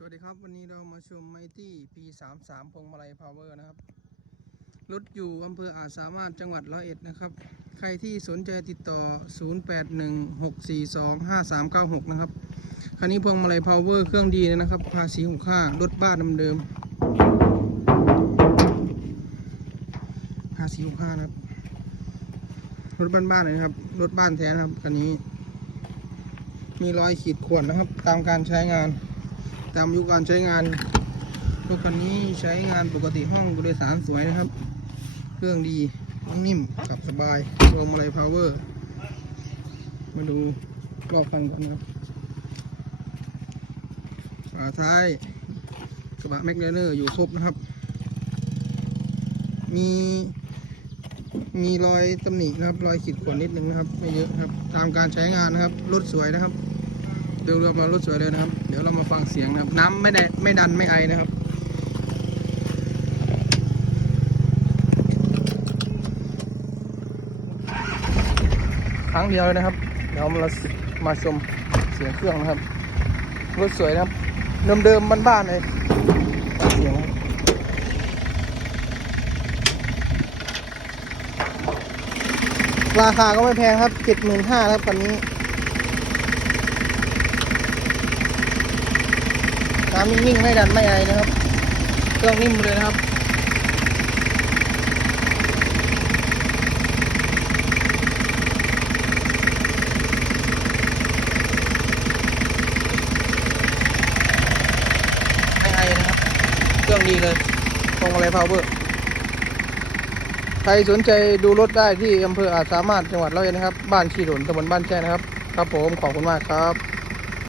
สวัสดีครับ วันนี้เรามาชมไมตี้ P33 พวงมาลัยพาวเวอร์นะครับรถอยู่อำเภออาจสามารถจังหวัดร้อยเอ็ดนะครับ ใครที่สนใจติดต่อ 0816425396 นะครับ คันนี้พวงมาลัยพาวเวอร์เครื่องดีนะครับ ภาษีหูค่ารถบ้านเดิมๆภาษีหูค่านะครับ รถบ้านๆเลยนะครับ รถบ้านแท้นะครับคันนี้ มีรอยขีดข่วนนะครับ ตามการใช้งาน ตามอายุการใช้งานรถคันนี้ใช้งานปกติห้องโดยสารสวยนะครับ เครื่องดีน้องนิ่มขับสบายพวมาลัยพาวเวอร์ มาดูรอบคันกันนะครับฝาท้ายกระบะแม็กเลเนอร์อยู่ครบนะครับ มีมีรอยตำหนินะครับ รอยขีดข่วนนิดนึงนะครับ ไม่เยอะครับ ตามการใช้งานนะครับ รถสวยนะครับ เรามารถสวยเลยนะครับ เดี๋ยวเรามาฟังเสียงนะครับ น้ำไม่ได้ไม่ดันไม่ไอนะครับครั้งเดียวเลยนะครับ เดี๋ยวมามาชมเสียงเครื่องนะครับ รถสวยนะครับ เดิมๆบ้านๆเลยเสียงนะครับราคาก็ไม่แพงครับเจ็ดหมื่นห้าครับคันนี้ น้ำนิ่งๆไม่ดันไม่อะไรนะครับ เครื่องนิ่มเลยนะครับไม่ไอนะครับ เครื่องดีเลยตรงอะไรพาวเวอร์ใครสนใจดูรถได้ที่อำเภออาจสามารถจังหวัดร้อยเอ็ดนะครับ บ้านชีหลนตำบลบ้านแช่นะครับ ครับผมขอบคุณมากครับ